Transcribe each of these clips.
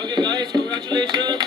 Okay, guys, congratulations.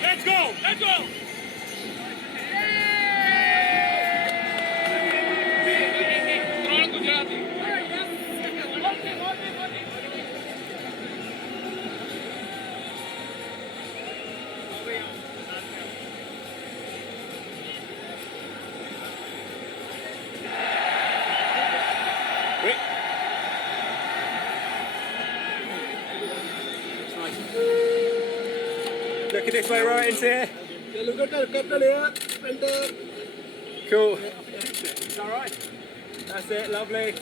Let's go! Let's go! Look at this way, right into here. Look at the captain here. Enter. Cool. Is that right? That's it, lovely.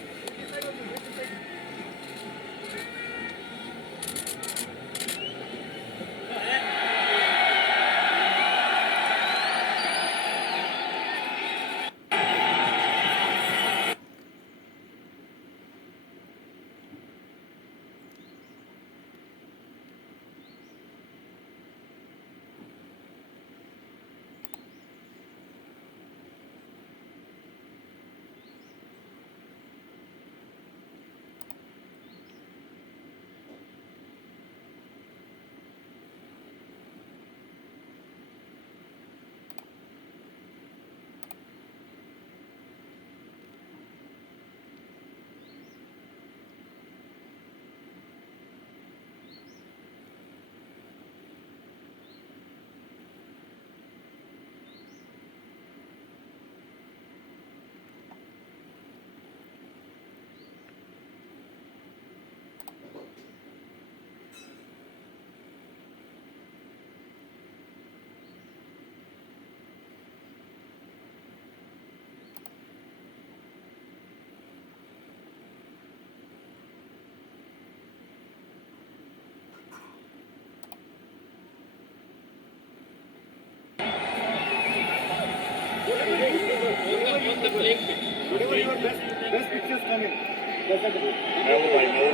Whatever your best pictures come in. That's the No, I know.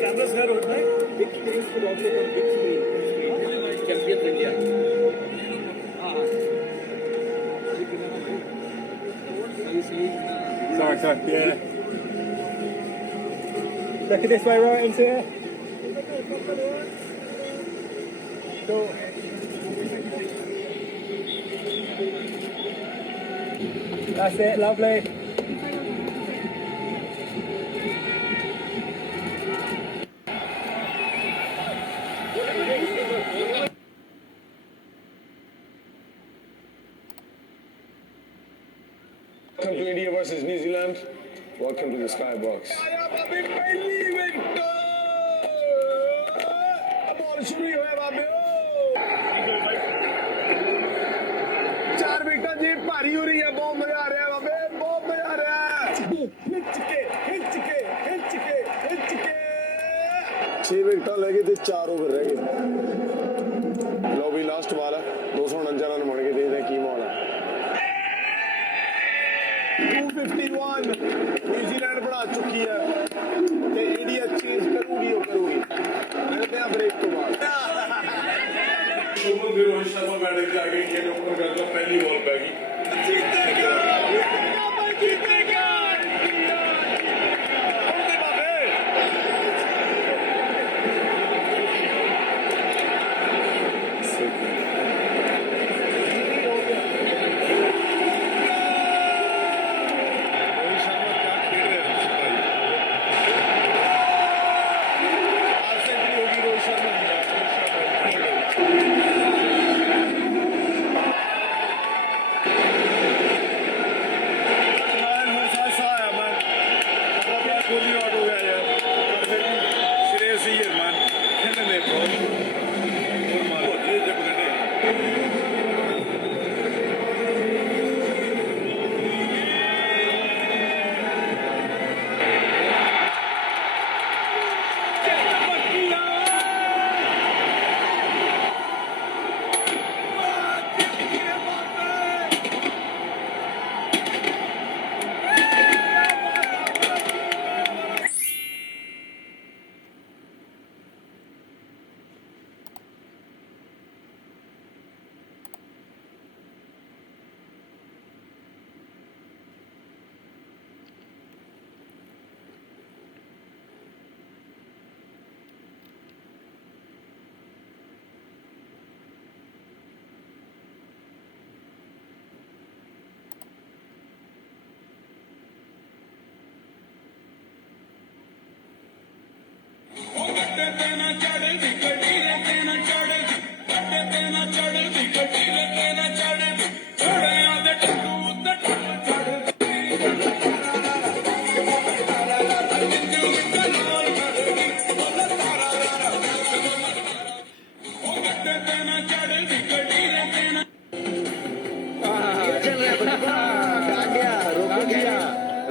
Cameras here होता है. Big screens could also come big screen. Champions India. Sorry. Yeah. Look at this way, right into it. Cool. That's it, lovely. Welcome to India versus New Zealand. Welcome to the Skybox. चार wicket जीत भारी हो रही है बहुत मजा आ रहा है बाबे बहुत मजा आ रहा है छह विकेट लगे थे 4 ओवर रह गए लो भी लास्ट बाल है 249 रन बन गए देखते हैं की माहौल है 251 न्यूजीलैंड बना चुकी है ते इंडिया चेंज करूगी मिलते हैं ब्रेक तो बाद रोहित शर्मा बैटिंग के आगे इंडिया के ऊपर कर दो पहली बॉल पे जीतेगा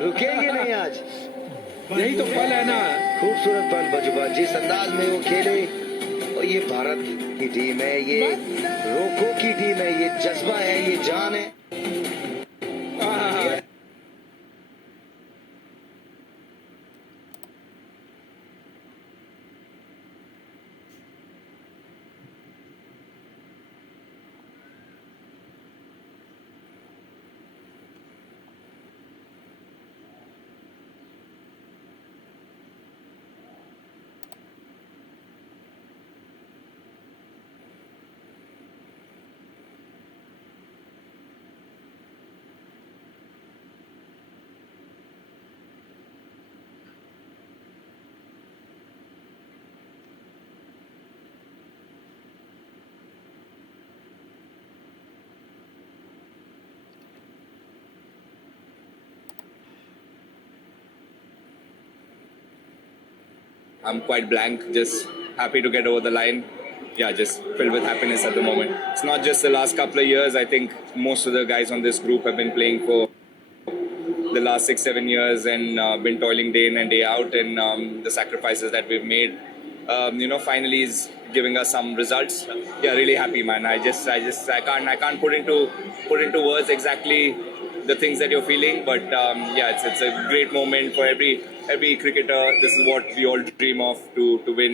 रुकेंगे नहीं आज यही तो फल है ना। खूबसूरत पल बजुबा जिस अंदाज में वो खेले और ये भारत की टीम है ये रोको की टीम है ये जज्बा है ये जान है I'm quite blank, just happy to get over the line. Yeah, just filled with happiness at the moment. It's not just the last couple of years. I think most of the guys on this group have been playing for the last 6-7 years and been toiling day in and day out, and the sacrifices that we've made, finally is giving us some results. Yeah, really happy, man. I can't put into words exactly the things that you're feeling, but it's a great moment for every cricketer. This is what we all dream of, to win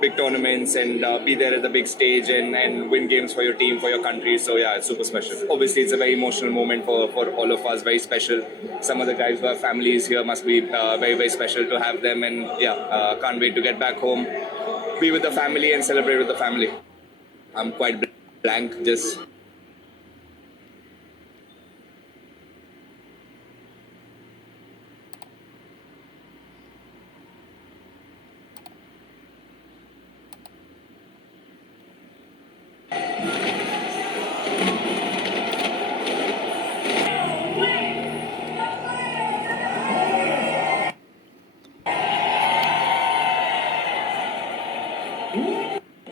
big tournaments and be there at the big stage and win games for your team, for your country. So yeah, it's super special. Obviously, it's a very emotional moment for all of us, very special. Some of the guys who have families here must be very, very special to have them. And yeah, can't wait to get back home, be with the family and celebrate with the family. I'm quite blank, just...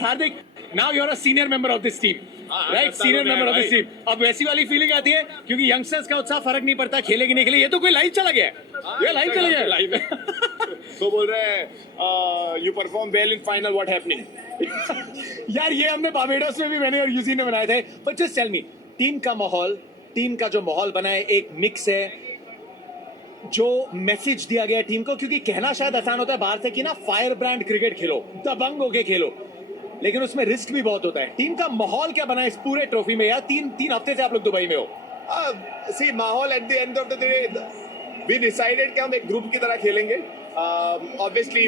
Hardik, now you're a senior member of this team, right? Senior member of this team. अब वैसी वाली feeling आती है क्योंकि youngsters का उत्साह फर्क नहीं पड़ता, खेले कि नहीं खेले, ये तो कोई लाइव चला गया है, ये लाइव चला गया लाइव तो बोल रहे हैं you perform well in final, what happening? यार ये हमने बार्बाडोस में भी मैंने और यूजी ने बनाए थे. But just tell me, team का माहौल, टीम का जो माहौल बना है, एक मिक्स है, जो मैसेज दिया गया टीम को, क्योंकि कहना शायद आसान होता है बाहर से कि ना फायर ब्रांड क्रिकेट खेलो, दबंग होके खेलो, लेकिन उसमें रिस्क भी बहुत होता है. टीम का माहौल क्या बना है इस पूरे ट्रॉफी में? यार तीन हफ्ते से आप लोग दुबई में हो. सी माहौल at the end of the day we decided कि हम एक ग्रुप की तरह खेलेंगे. Obviously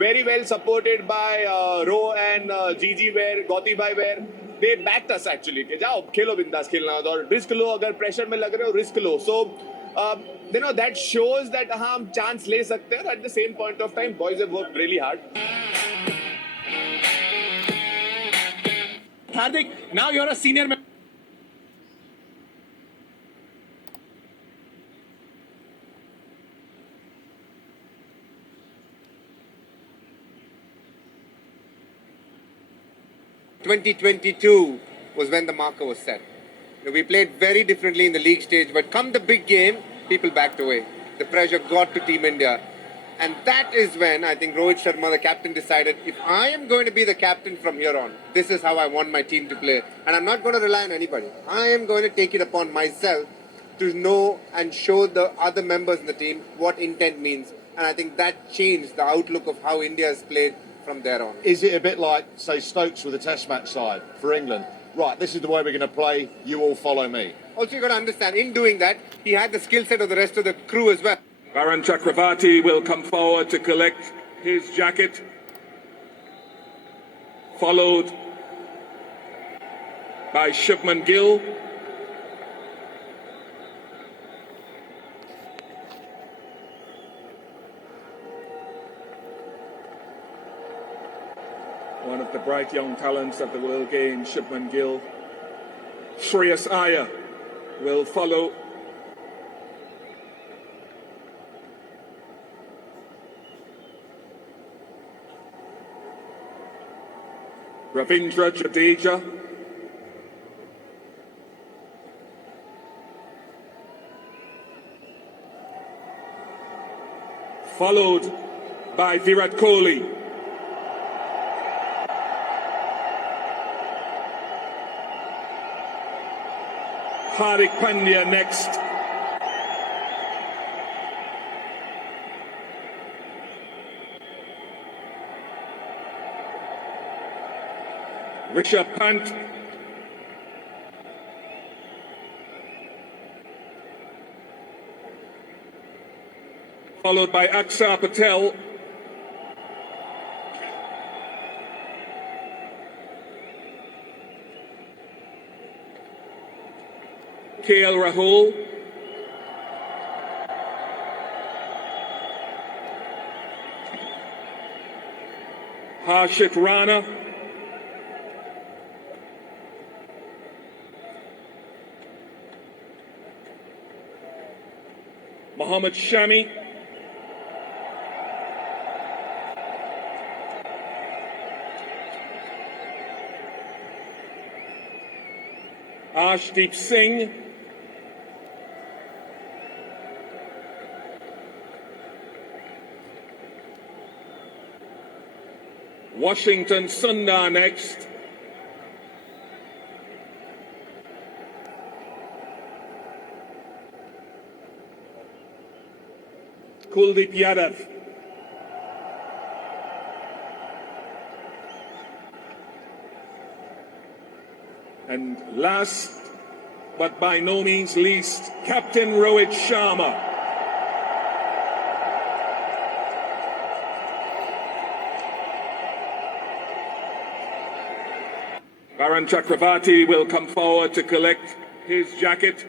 very well supported by Ro and Gigi where Gauti bhai where they backed us actually कि जाओ खेलो बिंदास, खेलना हो तो, और रिस्क लो, अगर प्रेशर में लग रहे हो risk low. So that shows that हाँ हम चांस ले सकते हैं. At the same point of time boys have worked really hard. Hardik, now you're a senior member. ...2022 was when the marker was set. We played very differently in the league stage, but come the big game, people backed away. The pressure got to Team India. And that is when I think Rohit Sharma, the captain, decided, if I am going to be the captain from here on, this is how I want my team to play. And I'm not going to rely on anybody. I am going to take it upon myself to know and show the other members in the team what intent means. And I think that changed the outlook of how India has played from there on. Is it a bit like, say, Stokes with the Test match side for England? Right, this is the way we're going to play, you all follow me. Also, you've got to understand, in doing that, he had the skill set of the rest of the crew as well. Varun Chakravarti will come forward to collect his jacket, followed by Shubman Gill. One of the bright young talents of the world game, Shubman Gill. Shreyas Iyer will follow. Ravindra Jadeja. Followed by Virat Kohli. Hardik Pandya next. Rishabh Pant. Followed by Akshar Patel. KL Rahul. Harshit Rana. Mohammad Shami. Arshdeep Singh. Washington Sundar next. Kuldeep Yadav. And last but by no means least, Captain Rohit Sharma. Varun Chakravarti will come forward to collect his jacket.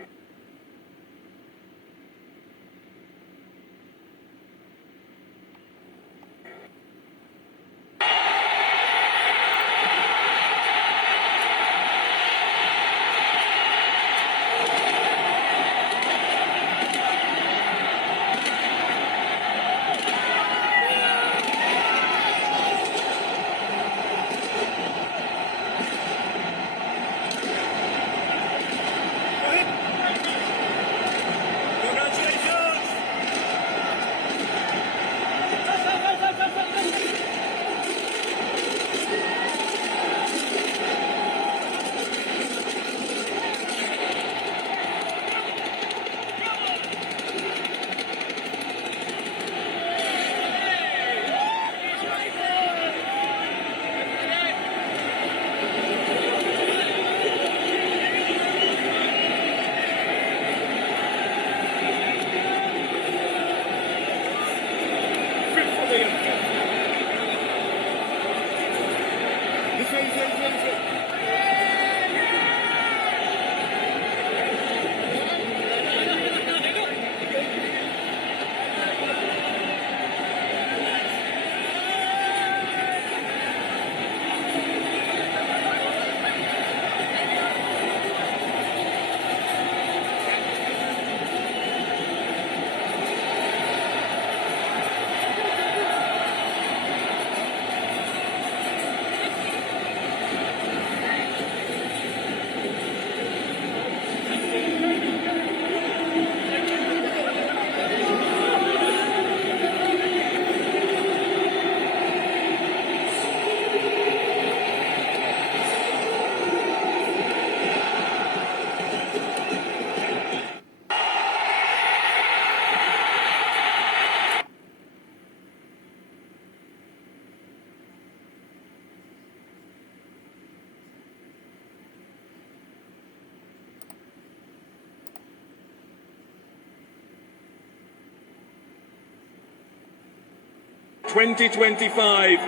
(2025)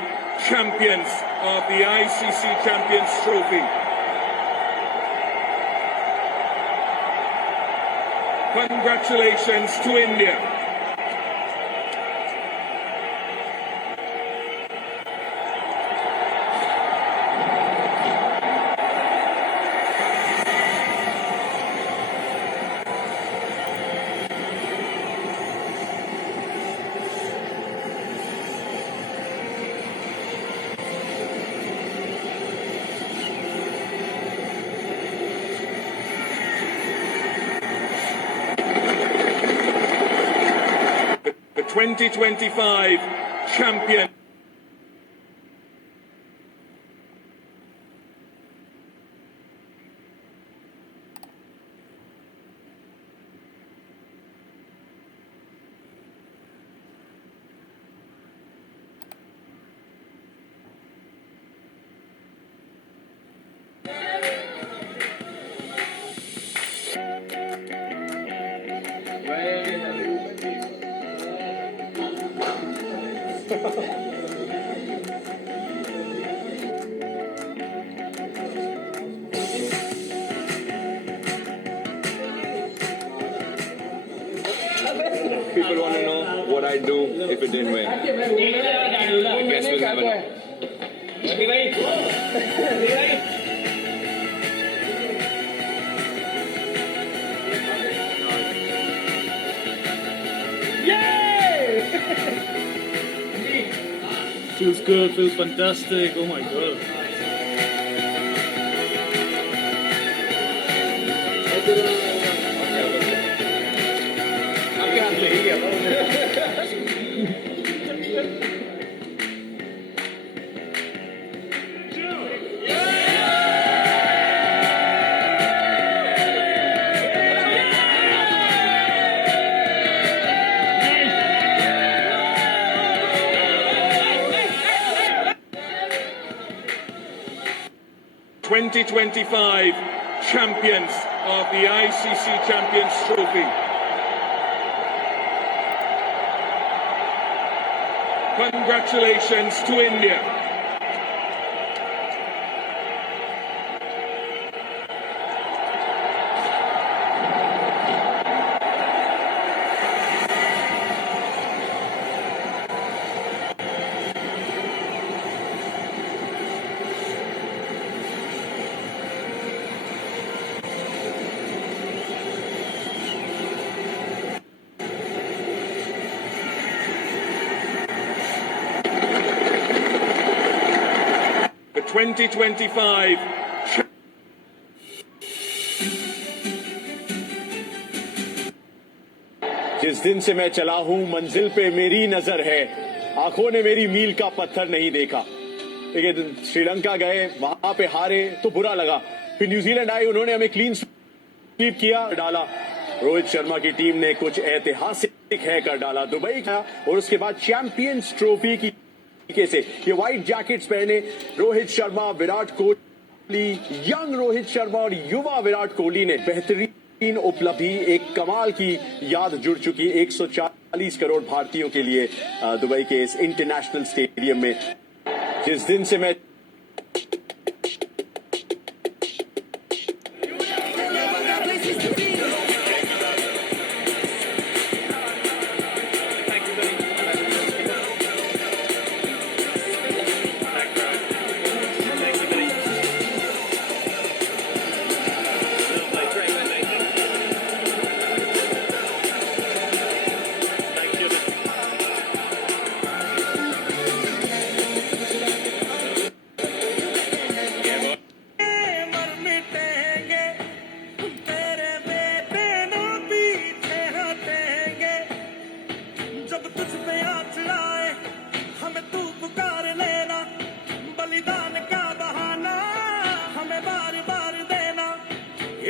champions of the ICC Champions Trophy. Congratulations to India. The 2025 champion. People want to know what I'd do if it didn't win. I guess we'll never know. Feels good, feels fantastic. Oh my god. 2025 champions of the ICC Champions Trophy. Congratulations to India. The 2025 जिस दिन से मैं चला हूं मंजिल पे मेरी नजर है, आंखों ने मेरी मील का पत्थर नहीं देखा। लेकिन श्रीलंका गए, वहां पे हारे तो बुरा लगा। फिर न्यूजीलैंड आई, उन्होंने हमें क्लीन स्वीप किया, डाला। रोहित शर्मा की टीम ने कुछ ऐतिहासिक है कर डाला। दुबई का और उसके बाद चैंपियंस ट्रॉफी की तरीके से ये व्हाइट जैकेट्स पहने रोहित शर्मा, विराट कोहली, यंग रोहित शर्मा और युवा विराट कोहली ने बेहतरीन उपलब्धि, एक कमाल की याद जुड़ चुकी 140 करोड़ भारतीयों के लिए दुबई के इस इंटरनेशनल स्टेडियम में। जिस दिन से मैं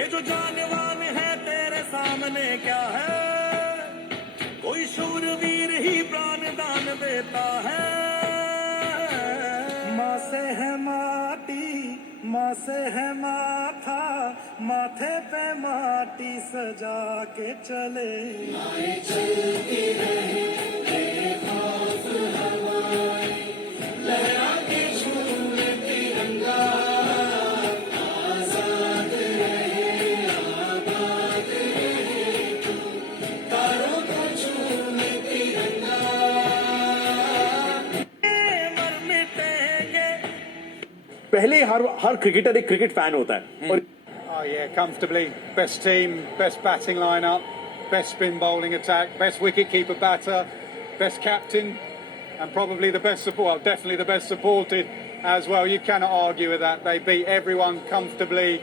जो जानवान है तेरे सामने क्या है, कोई शूरवीर ही प्राण दान देता है। माँ से है माटी, माँ से है माथा, माथे पे माटी सजा के चले। चलती रहे बेखौफ हवाएं, लहरा के झूमे तिरंगा। पहले हर क्रिकेटर एक क्रिकेट फैन होता है और Oh yeah, comfortably. Best team, best batting lineup, best spin bowling attack, best wicket-keeper batter, best captain, and probably the best support. Well, definitely the best supported as well. You cannot argue with that. They beat everyone comfortably,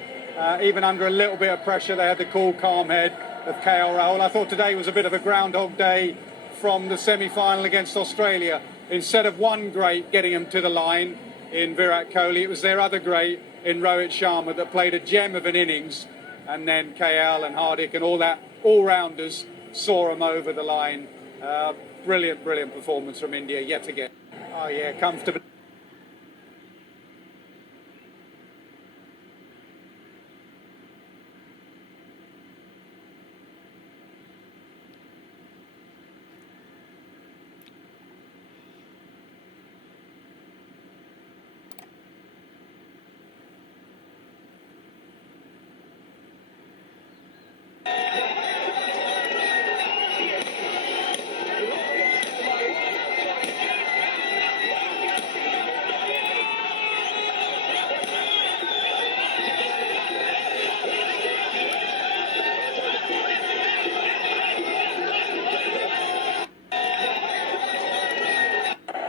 even under a little bit of pressure. They had the cool, calm head of KL Rahul. I thought today was a bit of a groundhog day from the semi-final against Australia. Instead of one great getting them to the line in Virat Kohli, it was their other great in Rohit Sharma that played a gem of an innings, and then KL and Hardik and all that all-rounders saw him over the line. Brilliant performance from India yet again. Oh yeah, comfortable.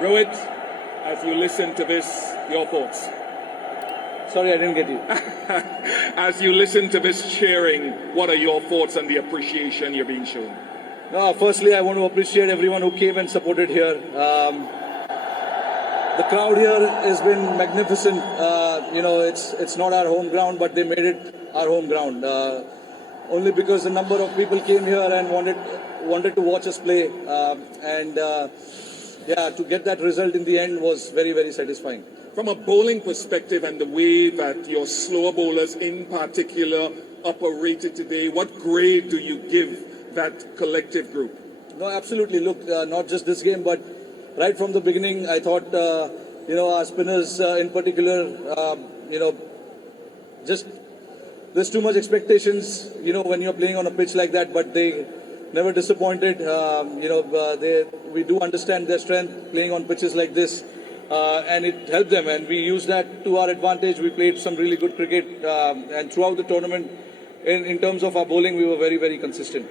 Rohit, as you listen to this, your thoughts? Sorry, I didn't get you. As you listen to this cheering, what are your thoughts and the appreciation you're being shown? No, firstly, I want to appreciate everyone who came and supported here. The crowd here has been magnificent. It's not our home ground, but they made it our home ground. Only because a number of people came here and wanted to watch us play, to get that result in the end was very, very satisfying. from a bowling perspective and the way that your slower bowlers in particular operated today, what grade do you give that collective group? No, absolutely. Look, not just this game, but right from the beginning, I thought, our spinners in particular, just there's too much expectations, when you're playing on a pitch like that, but they never disappointed. We do understand their strength playing on pitches like this, and it helped them, and we used that to our advantage. We played some really good cricket, and throughout the tournament, in terms of our bowling, we were very, very consistent.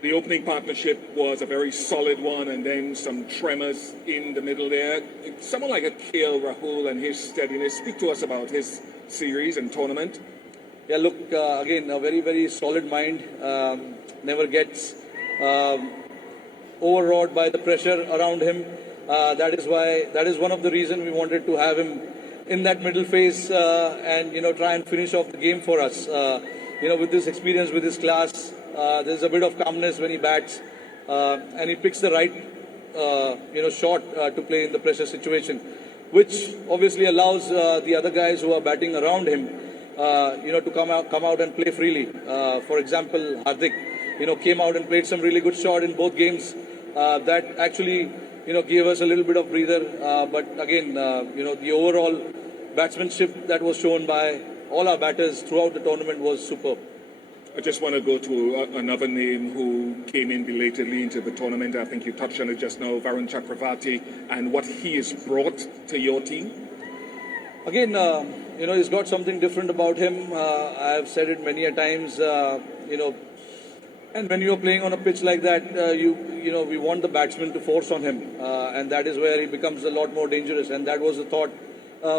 The opening partnership was a very solid one, and then some tremors in the middle there. Someone like a KL Rahul and his steadiness. Speak to us about his series and tournament. Yeah, look, again, a very, very solid mind. Never gets overawed by the pressure around him. That is one of the reasons we wanted to have him in that middle phase and, try and finish off the game for us. With this experience, with his class, there's a bit of calmness when he bats, and he picks the right, shot to play in the pressure situation, which obviously allows the other guys who are batting around him, to come out and play freely. For example, Hardik, came out and played some really good shot in both games. That actually, gave us a little bit of breather. But again, the overall batsmanship that was shown by all our batters throughout the tournament was superb. I just want to go to another name who came in belatedly into the tournament. I think you touched on it just now, Varun Chakravarti, and what he has brought to your team. Again, he's got something different about him. I've said it many a times, and when you're playing on a pitch like that, we want the batsman to force on him, and that is where he becomes a lot more dangerous. And that was the thought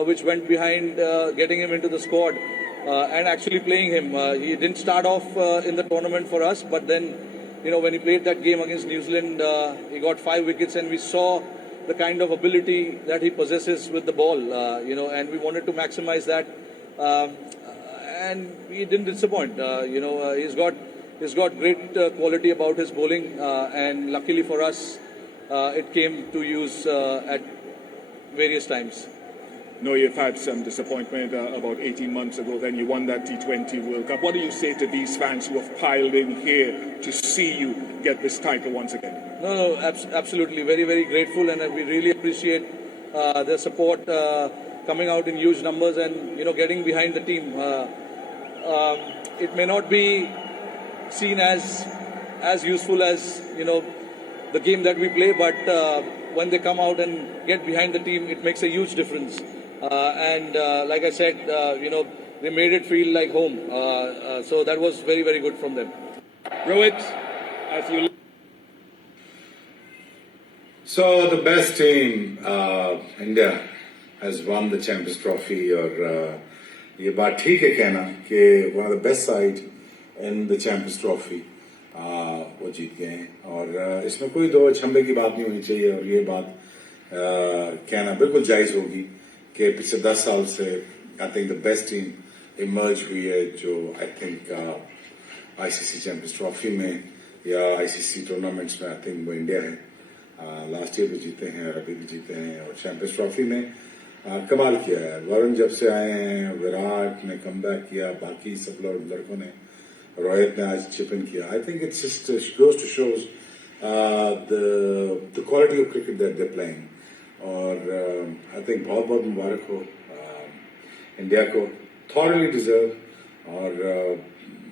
which went behind getting him into the squad. And actually playing him. He didn't start off in the tournament for us, but then, when he played that game against New Zealand, he got 5 wickets, and we saw the kind of ability that he possesses with the ball, and we wanted to maximize that, and he didn't disappoint. He's got great quality about his bowling, and luckily for us, it came to use at various times. No, you've had some disappointment about 18 months ago. Then you won that T20 World Cup. What do you say to these fans who have piled in here to see you get this title once again? No, absolutely. Very, very grateful, and we really appreciate their support coming out in huge numbers and, getting behind the team. It may not be seen as useful as, the game that we play, but when they come out and get behind the team, it makes a huge difference. And like I said, they made it feel like home. So that was very, very good from them. Rohit, as you... So the best team, India, has won the Champions Trophy. और ये बात ठीक है कहना कि one of the best side in the Champions Trophy वो जीत गए हैं. और इसमें कोई दो छम्बे की बात नहीं होनी चाहिए. और ये बात कहना बिल्कुल जायज़ होगी कि पिछले 10 साल से I think the best team emerge हुई है जो I think ICC Champions Trophy में या ICC tournaments में I think वो इंडिया है. लास्ट ईयर भी जीते हैं और अभी भी जीते हैं और चैंपियंस ट्रॉफी में कमाल किया है. वरुण जब से आए हैं, विराट ने कमबैक किया, बाकी सब लड़कों ने, रोहित ने आज चिप इन किया. I think it's just goes to shows the quality of cricket that they playing. और आई थिंक बहुत बहुत मुबारक हो इंडिया को. Thoroughly deserve. और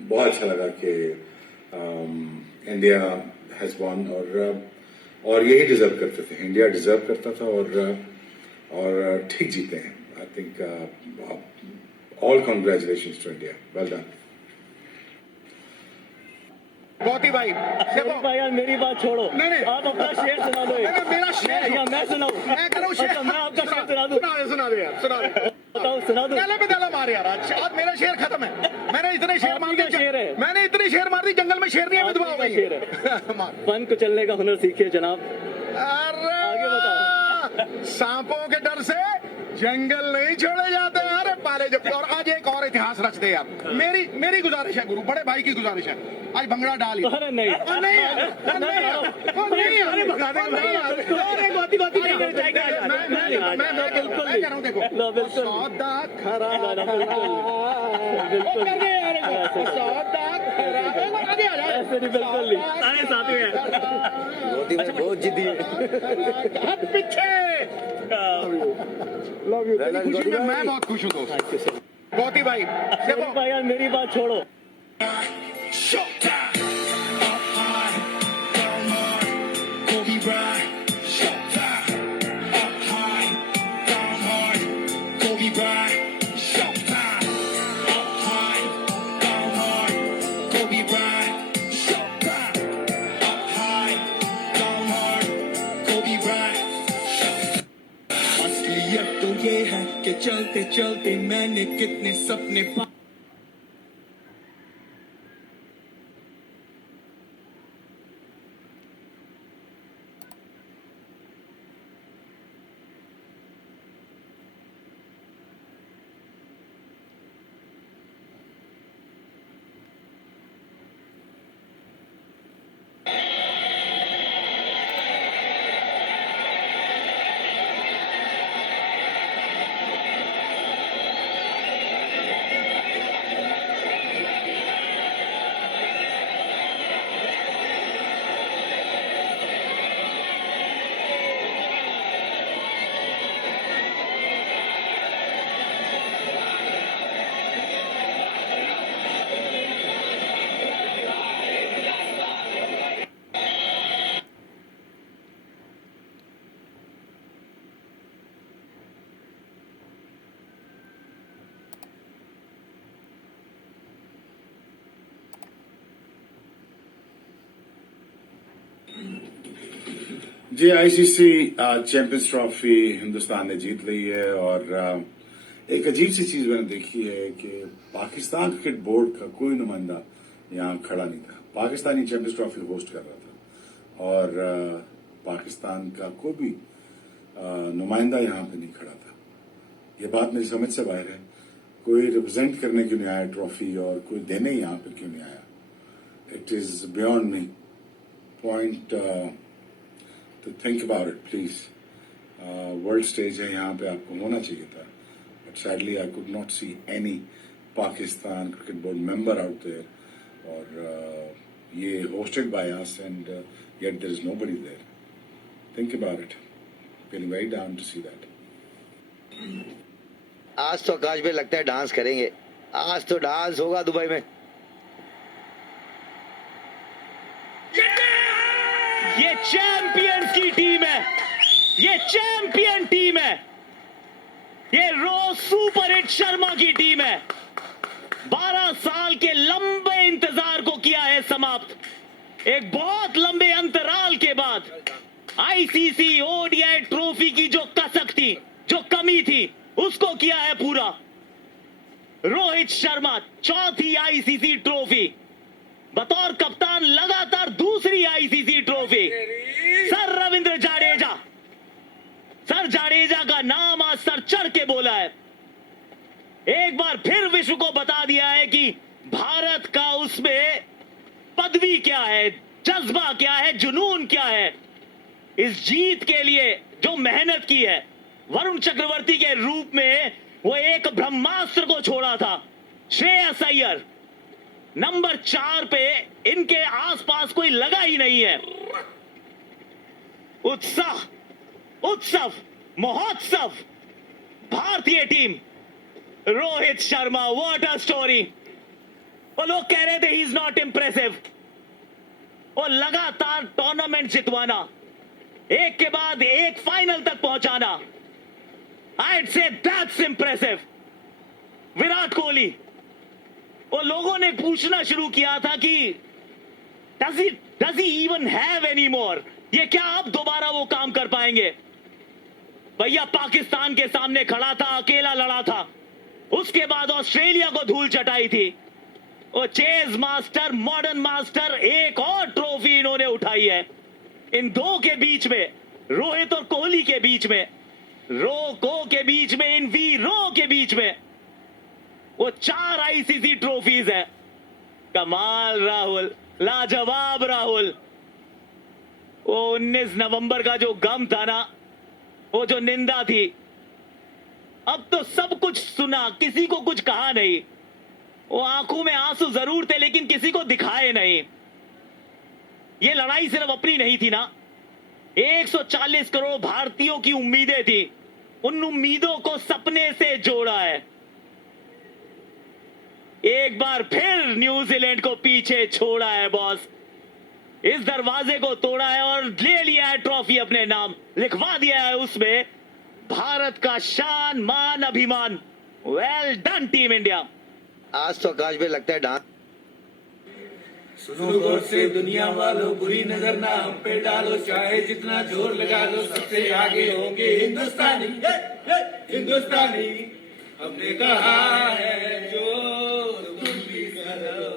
बहुत अच्छा लगा कि इंडिया हैज वॉन और यही डिजर्व करते थे. इंडिया डिजर्व करता था और ठीक जीते हैं. I think all congratulations to India. Well done. बहुत ही भाई भाई यार मेरी बात छोड़ो. नहीं आप अपना शेर सुना दो. मेरा शेर या मैं सुनाऊं? मैं करूं शेर. अच्छा, मैं आपका शेर सुना दूं. सुना दे यार, सुना दे. बताओ, सुना दो. पहले पे ताला मार यार. आज मेरा शेर खत्म है. मैंने इतने शेर मार दिए. शेर है. मैंने इतने शेर मार दी जंगल में शेर नहीं है, विधवा हो गई. शेर है. फन को चलने का हुनर सीखिए जनाब. अरे आगे बताओ. सांपों के डर से जंगल नहीं छोड़े जाते. अरे पाले जब और आज एक और इतिहास रच दे यार। मेरी गुजारिश है गुरु, बड़े भाई की गुजारिश है, आज भंगड़ा डाल। अरे नहीं, नहीं यार, नहीं यार, नहीं यार, अरे गोती गोती नहीं करना चाहिए। मैं बिल्कुल नहीं कह रहा हूँ। देखो सौदा खरा सौदा खरा आगे आ जाए। बिल्कुल नहीं, अरे साथ में मोदी भाई बहुत जिद्दी है। हाथ पीछे। Love you. तेरी खुशी में मैं बहुत खुश हूँ दोस्त। मोदी भाई देखो भाई यार मेरी बात छोड़ो। असलियत तो ये है कि चलते चलते मैंने कितने सपने जी आईसीसी चैंपियंस ट्रॉफी हिंदुस्तान ने जीत ली है और एक अजीब सी चीज मैंने देखी है कि पाकिस्तान क्रिकेट बोर्ड का कोई नुमाइंदा यहाँ खड़ा नहीं था। पाकिस्तानी चैंपियंस ट्रॉफी होस्ट कर रहा था और पाकिस्तान का कोई भी नुमाइंदा यहाँ पे नहीं खड़ा था। ये बात मेरी समझ से बाहर है। कोई रिप्रेजेंट करने क्यों नहीं आया ट्रॉफी और कोई देने यहाँ पे क्यों नहीं आया। It is beyond me point to think about it, please. World stage है यहाँ पे, आपको होना चाहिए था. But sadly, I could not see any Pakistan cricket board member out there. और ये hosted by us and yet there is nobody there. Think about it. Feeling very down to see that. आज तो आकाश में लगता है dance करेंगे। आज तो डांस होगा दुबई में। ये चैंपियंस की टीम है, ये चैंपियन टीम है, ये रो सुपर हिट शर्मा की टीम है। 12 साल के लंबे इंतजार को किया है समाप्त। एक बहुत लंबे अंतराल के बाद आईसीसी ओडीआई ट्रॉफी की जो कसक थी, जो कमी थी, उसको किया है पूरा। रोहित शर्मा चौथी आईसीसी ट्रॉफी, बतौर कप्तान लगातार दूसरी ICC trophy. Sir Ravindra Jadeja, sir Jadeja का नाम आज सर चढ़ के बोला है। एक बार फिर विश्व को बता दिया है कि भारत का उसमें पदवी क्या है, जज्बा क्या है, जुनून क्या है। इस जीत के लिए जो मेहनत की है, वरुण चक्रवर्ती के रूप में वो एक ब्रह्मास्त्र को छोड़ा था। श्रेयस अय्यर नंबर 4 पे, इनके आसपास कोई लगा ही नहीं है। उत्साह, उत्सव, महोत्सव, भारतीय team. Rohit Sharma, what a story. वो लोग कह रहे थे ही इज नॉट इंप्रेसिव। वो लगातार टूर्नामेंट जितवाना, एक के बाद एक फाइनल तक पहुंचाना, I'd say that's impressive. Virat Kohli, वो लोगों ने पूछना शुरू किया था कि does he even have any more? ये क्या अब दोबारा वो काम कर पाएंगे? भैया पाकिस्तान के सामने खड़ा था, अकेला लड़ा था। उसके बाद ऑस्ट्रेलिया को धूल चटाई थी। वो चेज मास्टर, मॉडर्न मास्टर, एक और ट्रॉफी इन्होंने उठाई है। इन दो के बीच में, रोहित और कोहली के बीच में, रो को के बीच में, इन वीरों के बीच में वो 4 आईसीसी ट्रॉफीज है। कमाल राहुल, लाजवाब राहुल। वो 19 नवंबर का जो गम था ना, वो जो निंदा थी, अब तो सब कुछ सुना, किसी को कुछ कहा नहीं। वो आंखों में आंसू जरूर थे लेकिन किसी को दिखाए नहीं। ये लड़ाई सिर्फ अपनी नहीं थी ना, 140 करोड़ भारतीयों की उम्मीदें थी, उन उम्मीदों को सपने से जोड़ा है। एक बार फिर न्यूजीलैंड को पीछे छोड़ा है बॉस, इस दरवाजे को तोड़ा है और ले लिया है ट्रॉफी अपने नाम, लिखवा दिया है उसमें भारत का शान मान अभिमान। Well done team India. आज तो आकाश में लगता है डांस। सुनो गौर से दुनिया वालों, बुरी नजर ना हम पे डालो, चाहे जितना जोर लगा लो, सबसे आगे होंगे हिंदुस्तानी। हिंदुस्तानी हमने कहा है जोर तुम भी करो।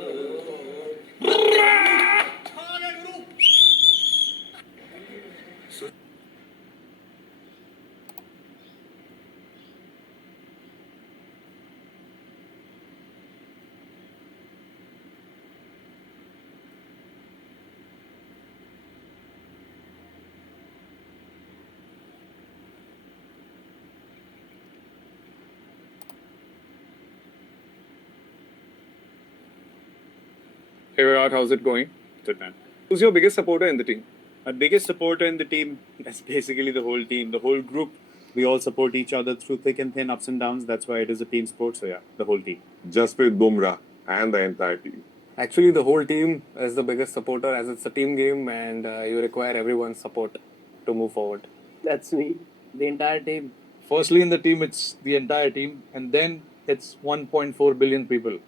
Hey Virat, how's it going? Good man. Who's your biggest supporter in the team? My biggest supporter in the team is basically the whole team, the whole group. We all support each other through thick and thin, ups and downs. That's why it is a team sport. So yeah, the whole team. Jasprit Bumrah and the entire team. Actually, the whole team is the biggest supporter as it's a team game and you require everyone's support to move forward. That's me, the entire team. Firstly, in the team, it's the entire team, and then it's 1.4 billion people.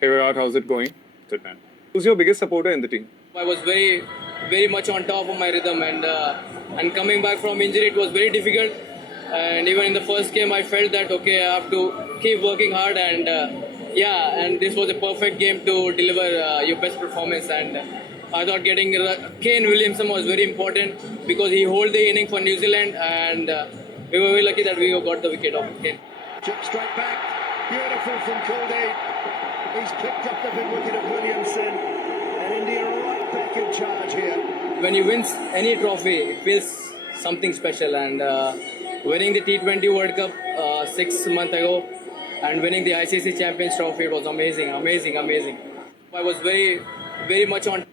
Hey Virat, how's it going? Good man. Who's your biggest supporter in the team? I was very much on top of my rhythm, and coming back from injury, it was very difficult. And even in the first game, I felt that okay, I have to keep working hard, and and this was a perfect game to deliver your best performance. And I thought getting Kane Williamson was very important because he held the inning for New Zealand, and we were very lucky that we got the wicket of Kane. Chip straight back, beautiful from Kuldeep. He's picked up the big wicket of Williamson, and India are right back in charge here. When you win any trophy, it feels something special, and winning the T20 World Cup 6 months ago and winning the ICC Champions Trophy was amazing. I was very much on.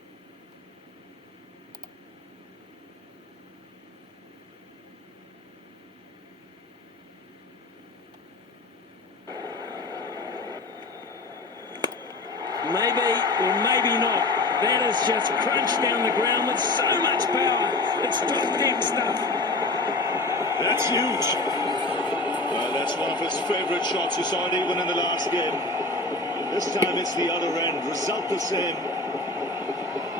Maybe or maybe not. That is just crunched down the ground with so much power. It's top deck stuff. That's huge. That's one of his favourite shots. You saw it even in the last game. This time it's the other end. Result the same.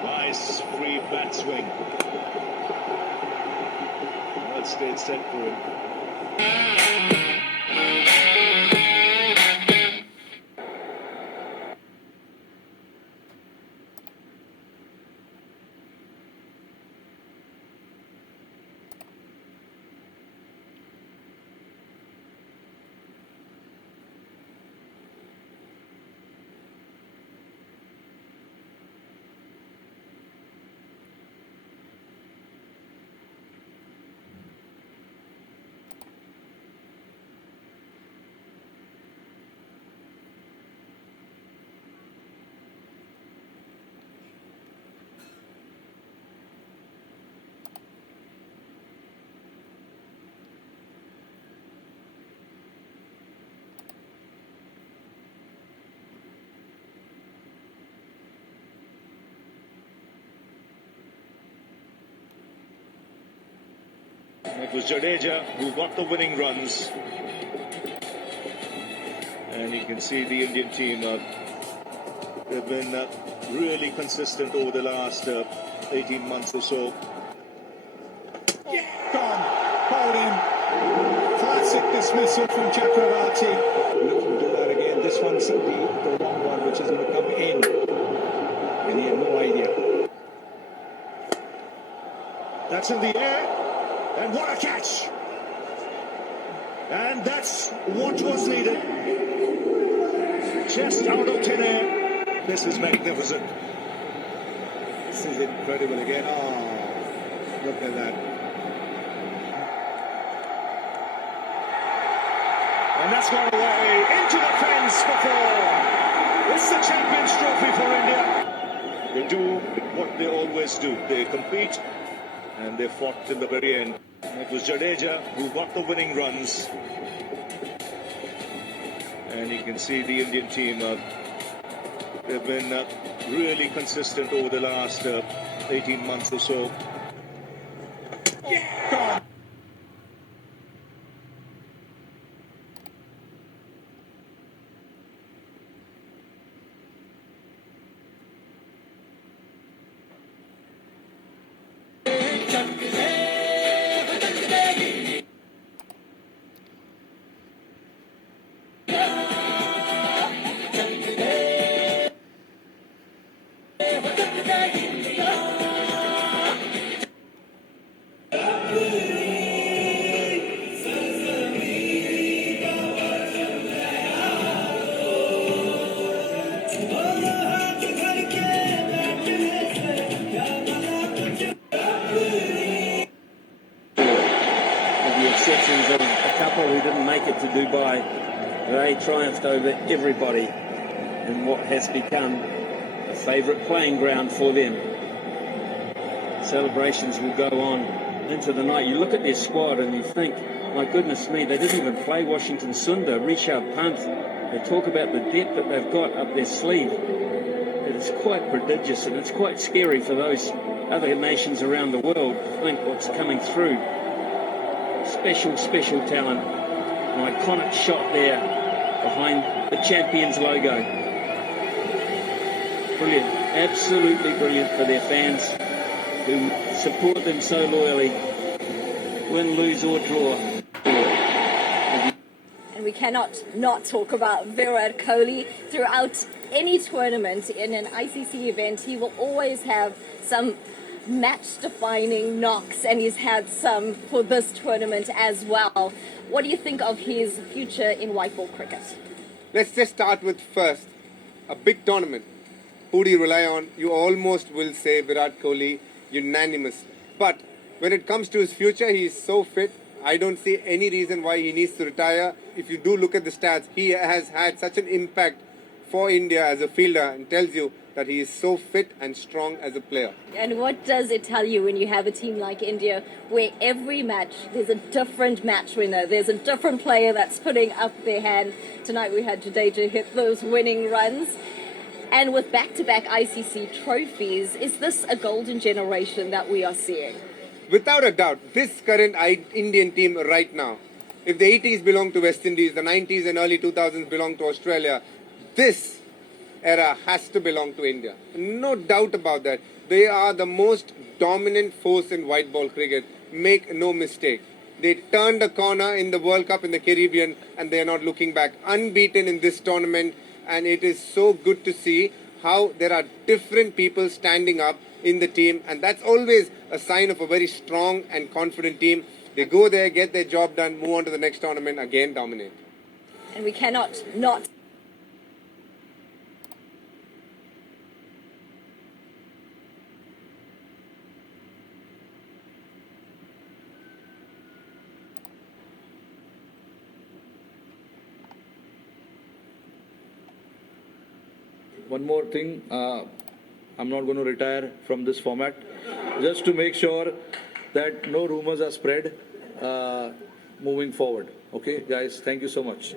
Nice free bat swing. Well, it stayed set for him. It was Jadeja who got the winning runs. And you can see the Indian team, they've been really consistent over the last 18 months or so. Gone. Hold him. Classic dismissal from Chakravarti. Looking to do that again. This one's the wrong one, which is going to come in. And he had no idea. That's in the air. And what a catch! And that's what was needed. Just out of thin air. This is magnificent. This is incredible again. Oh, look at that. And that's gone away into the fence for four. It's the Champions Trophy for India. They do what they always do. They compete and they fought till the very end. It was Jadeja who got the winning runs. And you can see the Indian team, they've been really consistent over the last 18 months or so. exceptions of a couple who didn't make it to Dubai, they triumphed over everybody in what has become a favourite playing ground for them. Celebrations will go on into the night. You look at their squad and you think, my goodness me, they didn't even play Washington Sundar, Rishabh Pant. They talk about the depth that they've got up their sleeve. It is quite prodigious, and it's quite scary for those other nations around the world to think what's coming through. Special, special talent. An iconic shot there behind the Champions logo. Brilliant, absolutely brilliant for their fans who support them so loyally, win, lose or draw. And we cannot not talk about Virat Kohli. Throughout any tournament in an ICC event, he will always have some match-defining knocks, and he's had some for this tournament as well. What do you think of his future in white ball cricket? Let's just start with first, a big tournament. Who do you rely on? You almost will say Virat Kohli, unanimous. But when it comes to his future, he is so fit. I don't see any reason why he needs to retire. If you do look at the stats, he has had such an impact for India as a fielder, and tells you that he is so fit and strong as a player. And what does it tell you when you have a team like India where every match there's a different match winner, there's a different player that's putting up their hand? Tonight we had Jadeja hit those winning runs. And with back-to-back ICC trophies, is this a golden generation that we are seeing? Without a doubt, this current Indian team right now, if the 80s belong to West Indies, the 90s and early 2000s belong to Australia, this era has to belong to India. No doubt about that. They are the most dominant force in white ball cricket. Make no mistake. They turned a corner in the World Cup in the Caribbean and they are not looking back. Unbeaten in this tournament, and it is so good to see how there are different people standing up in the team, and that's always a sign of a very strong and confident team. They go there, get their job done, move on to the next tournament, again dominate. And we cannot not One more thing, I'm not going to retire from this format, just to make sure that no rumors are spread moving forward. Okay, guys, thank you so much.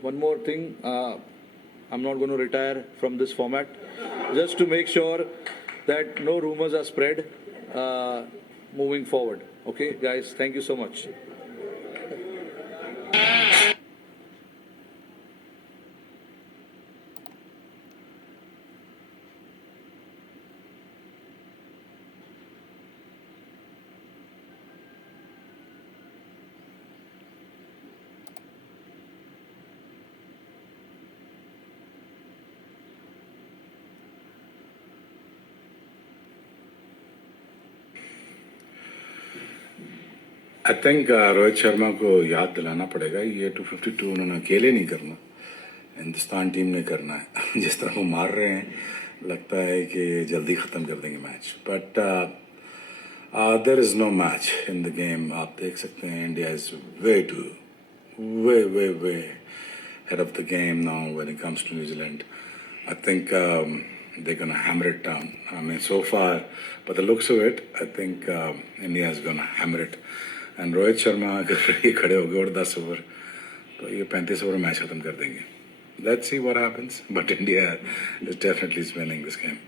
One more thing, I'm not going to retire from this format, just to make sure that no rumors are spread moving forward. Okay, guys, thank you so much. I think Rohit Sharma को याद दिलाना पड़ेगा ये 252 उन्होंने अकेले नहीं करना, Hindustan team ने करना है। जिस तरह वो मार रहे हैं लगता है कि जल्दी ख़त्म कर देंगे match, but there is no match in the game. आप देख सकते हैं India is way head of the game now when it comes to New Zealand. I think they're going to hammer it down. I mean, so far, by the looks of it, I think India is going to hammer it. And Rohit Sharma अगर ये खड़े हो गए और 10 over तो ये 35 over match खत्म कर देंगे. Let's see what happens. But India is definitely winning this game.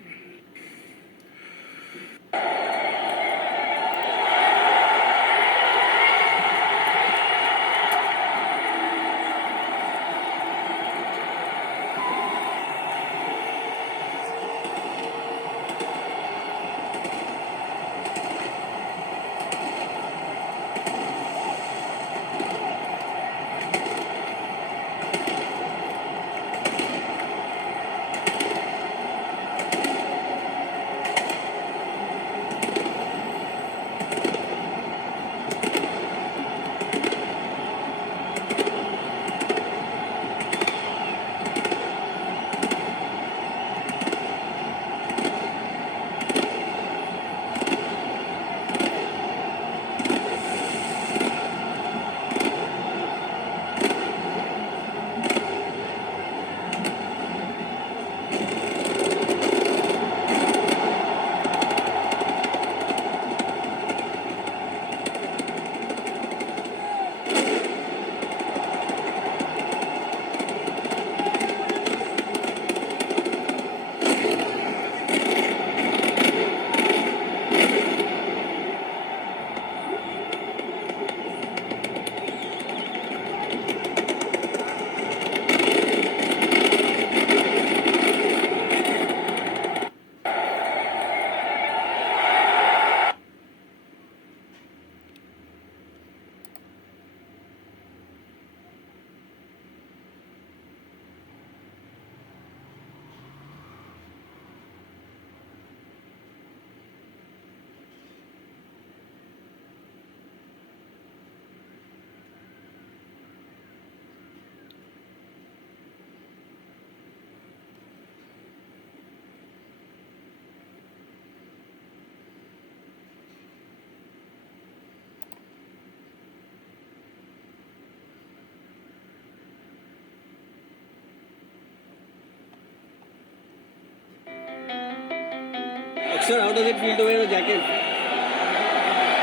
Sir, how does it feel to wear a jacket?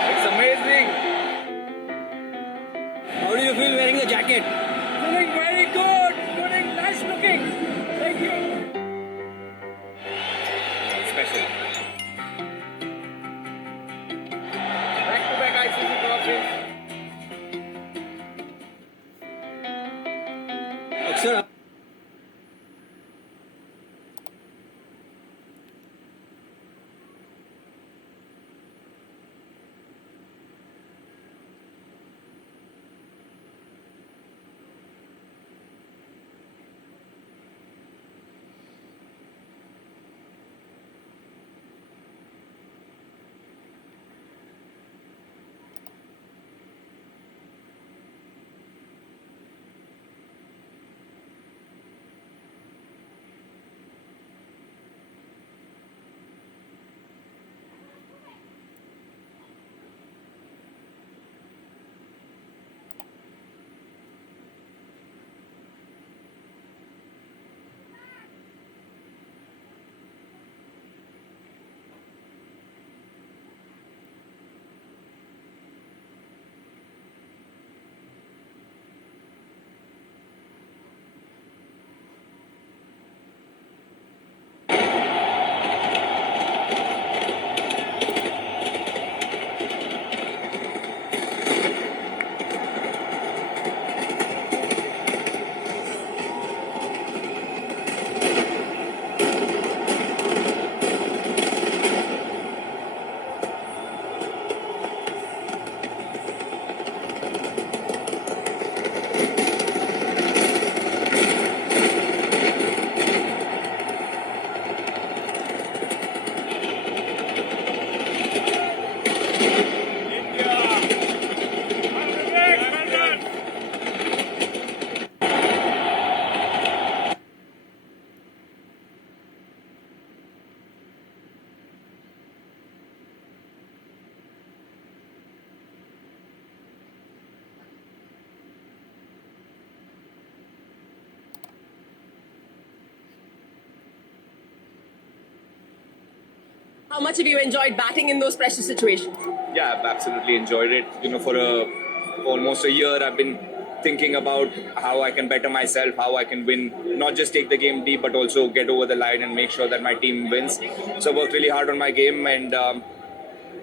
It's amazing. How do you feel wearing the jacket? Feeling very good. Feeling nice looking. Thank you. Special. Back-to-back ICC trophies. Sir, How much have you enjoyed batting in those pressure situations? Yeah, I've absolutely enjoyed it. You know, for almost a year, I've been thinking about how I can better myself, how I can win, not just take the game deep, but also get over the line and make sure that my team wins. So I worked really hard on my game, and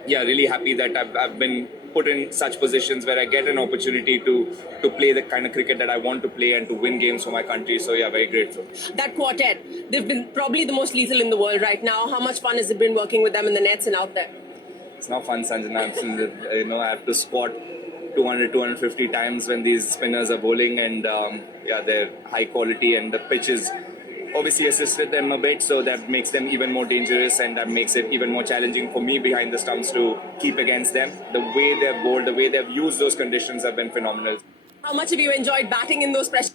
yeah, really happy that I've been put in such positions where I get an opportunity to play the kind of cricket that I want to play and to win games for my country. So yeah, very grateful. That quartet, they've been probably the most lethal in the world right now. How much fun has it been working with them in the nets and out there? It's not fun, Sanjana. You know, I have to spot 200, 250 times when these spinners are bowling, and yeah, they're high quality, and the pitches obviously assisted them a bit, so that makes them even more dangerous, and that makes it even more challenging for me behind the stumps to keep against them. The way they've bowled, the way they've used those conditions have been phenomenal. How much have you enjoyed batting in those pressure?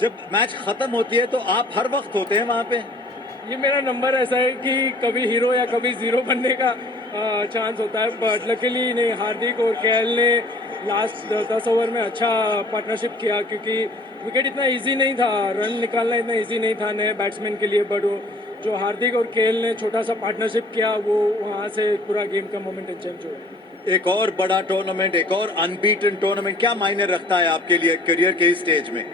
जब match खत्म होती है तो आप हर वक्त होते हैं वहां पे? ये मेरा नंबर ऐसा है कि कभी हीरो या कभी जीरो बनने का चांस होता है, बट लकीली नहीं, हार्दिक और केएल ने लास्ट 10 ओवर में अच्छा पार्टनरशिप किया, क्योंकि विकेट इतना इजी नहीं था, रन निकालना इतना इजी नहीं था नए बैट्समैन के लिए, बट जो हार्दिक और केएल ने छोटा सा पार्टनरशिप किया, वो वहाँ से पूरा गेम का मोमेंटम चेंज हुआ। एक और बड़ा टूर्नामेंट, एक और अनबीटन टूर्नामेंट, क्या मायने रखता है आपके लिए करियर के इस स्टेज में?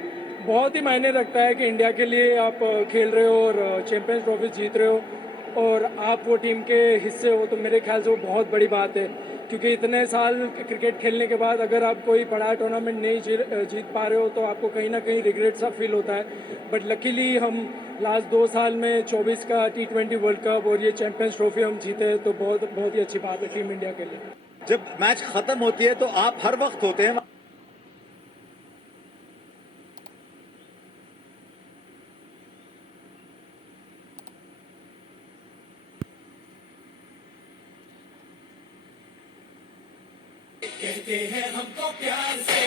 बहुत ही मायने रखता है कि इंडिया के लिए आप खेल रहे हो और चैंपियंस ट्रॉफी जीत रहे हो और आप वो टीम के हिस्से हो, तो मेरे ख्याल से वो बहुत बड़ी बात है, क्योंकि इतने साल क्रिकेट खेलने के बाद अगर आप कोई बड़ा टूर्नामेंट नहीं जीत पा रहे हो तो आपको कहीं ना कहीं रिग्रेट सा फील होता है, बट लकीली हम लास्ट 2 साल में 24 का T20 वर्ल्ड कप और ये चैंपियंस ट्रॉफी हम जीते, तो बहुत ही अच्छी बात है टीम इंडिया के लिए। जब मैच खत्म होती है तो आप हर वक्त होते हैं? कहते हैं हमको प्यार से